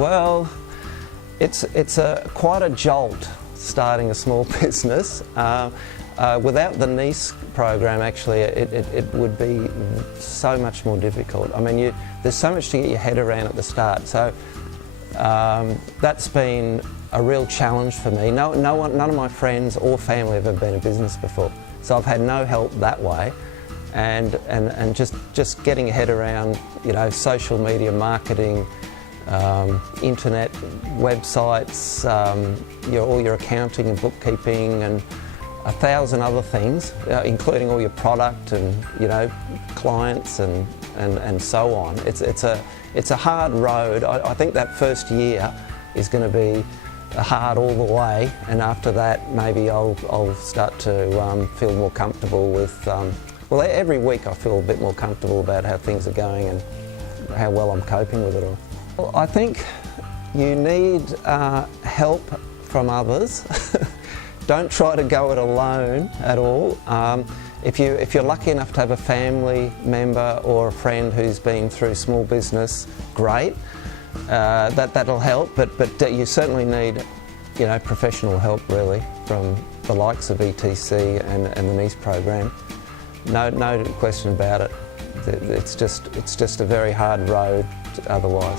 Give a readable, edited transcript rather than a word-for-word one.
Well, it's quite a jolt starting a small business. Without the NICE program, actually, it would be so much more difficult. I mean, there's so much to get your head around at the start. So that's been a real challenge for me. None of my friends or family have ever been in business before, so I've had no help that way. And just getting your head around, you know, social media marketing, internet websites, all your accounting and bookkeeping, and 1,000 other things, including all your product and, you know, clients and so on. It's a hard road. I think that first year is going to be hard all the way, and after that maybe I'll start to feel more comfortable with. Well, every week I feel a bit more comfortable about how things are going and how well I'm coping with it all. Well, I think you need help from others. Don't try to go it alone at all. If you're lucky enough to have a family member or a friend who's been through small business, great. That'll help, but you certainly need, you know, professional help really from the likes of ETC and the NICE program. No question about it. It's just a very hard road otherwise.